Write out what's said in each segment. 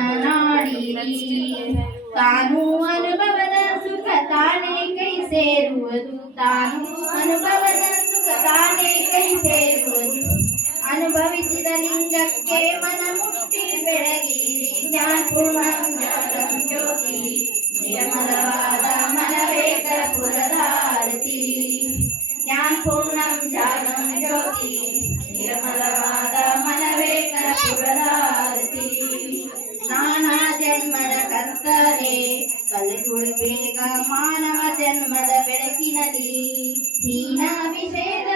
ಮಾತನಾಡಿರಿ. ತಾನು ಅನುಭವದ ಸುಖ ತಾನೇ ಕೈ ಸೇರುವುದು, ತಾನು ಅನುಭವದ ಸುಖ ತಾನೇ ಕೈ ಸೇರುವುದು. ಅನುಭವಿಸಿದ ಲಿಂಗಕ್ಕೆ ಮನ ಮುಟ್ಟಿ ಬೆಳಗಿರಿ. ಜ್ಞಾನಪೂರ್ಣಂ ಜ್ಞಾನಂ ಜ್ಯೋತಿ, ನಿರ್ಮಲವಾದ ಮನವೇ ಕರ್ಪೂರದಾರತಿ. ಜ್ಞಾನಪೂರ್ಣಂ ಜ್ಞಾನಂ ಜ್ಯೋತಿ, ನಿರ್ಮಲವಾದ ಮನವೇ ಕರ್ಪೂರದಾರತಿ. ನಾನಾ ಜನ್ಮದ ಕರ್ತರೆ ಕಲಿತುಳು ಬೇಗ ಮಾನವ ಜನ್ಮದ ಬೆಳಕಿನಲ್ಲಿ. ಹೀನ ವಿಷಯದ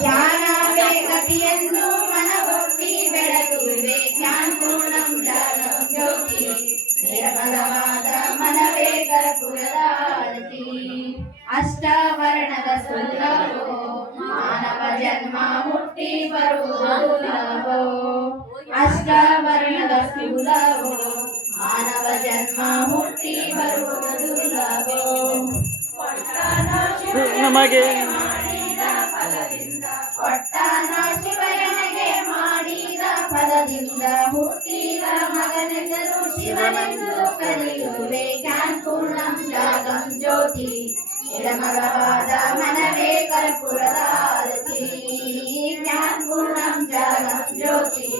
ಧ್ಯಾನವೇ ಗತಿಯನ್ನು ಮನವೊತ್ತಿ ಬೆಳಗುವೆ. ಜ್ಞಾನಪೂರ್ಣಂ ಜ್ಞಾನಂ ಜ್ಯೋತಿ, ನಿರ್ಮಲವಾದ ಮನವೇ ಕರ್ಪೂರದಾರತಿ. ಅಷ್ಟವರ್ಣದ ಸುಲಭೋ ಮಾನವ ಜನ್ಮ ಹುಟ್ಟಿ ಬರುವುದು ದುರ್ಲಭೋ. ಅಷ್ಟವರ್ಣದ ಸುಲಭೋ ಮಾನವ ಜನ್ಮ ಹುಟ್ಟಿ ಬರುವುದು ದುರ್ಲಭೋ. ನಮಗೆ ಕೊಟ್ಟಾನ ಶಿವಯನಗೆ ಮಾಡಿದ ಫಲದಿಂದ ಹುಟ್ಟಿದ ಮಗನೆಸರು ಶಿವನೆಂದು ಕರೆಯುವೆ. ಜ್ಞಾನಪೂರ್ಣಂ ಜಾಗಂ ಜ್ಯೋತಿ, ನಿರ್ಮಲವಾದ ಮನವೇ ಕರ್ಪೂರದಾರತಿ. ಜ್ಞಾನಪೂರ್ಣಂ ಜಾಗಂ ಜ್ಯೋತಿ,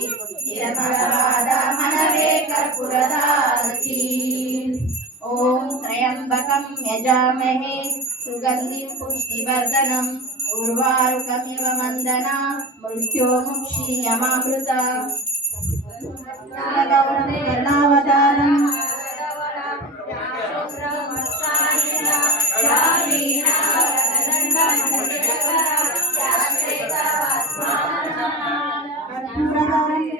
ನಿರ್ಮಲವಾದ ಮನವೇ ಕರ್ಪೂರದಾರತಿ. ಓಂ ತ್ರಯಂಬಕಂ ಯಜಾಮಹೇ ಸುಗಂಧಿಂ ಪುಷ್ಟಿವರ್ಧನಂ. ಉರ್ವಾರುಕಮಿವ ವಂದನ ಮೃತ್ಯೋರ್ಮುಕ್ಷೀಯಮಾಮೃತ. ಕರ್ಣಾವತಾರಂ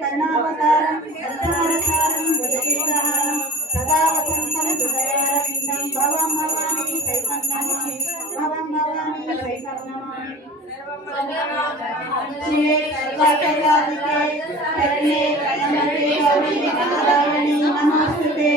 ಕರ್ಣಾವತಾರಂ ಕರ್ಣಾವತಾರಂ ಭುಜಗೇಂದ್ರಹಾರಂ ಸದಾ ವಸಂತಂ ಹೃದಯಾರವಿಂದಂ. ಭವಂ ಭವಾನಿ ಚೈತನ್ಯಮಯಿ, ಭವಂ ಭವಾನಿ ಚೈತನ್ಯಮಯಿ. ಶ್ರೀ ಸರ್ವಕಲಾಧಿಕೆ ಕರ್ಣೇ ಕಣಮತೆ ಗೌರಿ ನಾರಾಯಣಿ ನಮಸ್ತುತೆ.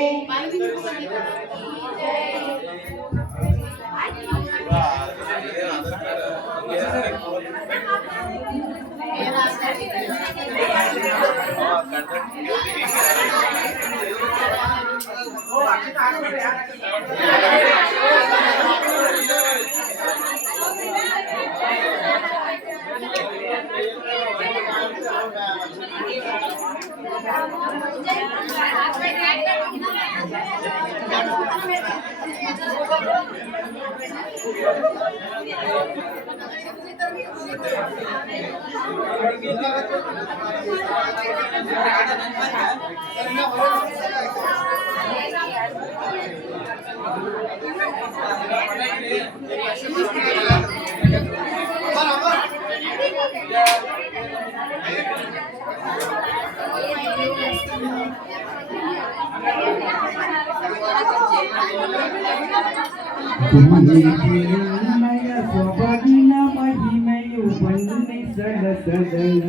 ನಿನ್ನಯ ಸೊಬಗಿನ ಮಹಿಮೆಯು ಬಣ್ಣಿಸಲ ಸದನ.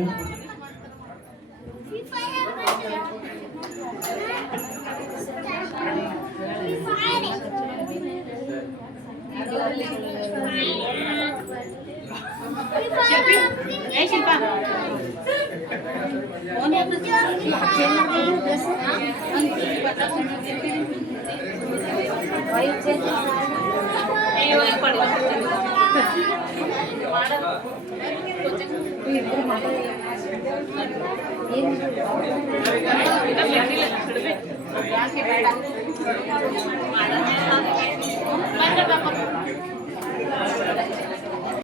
ಏನು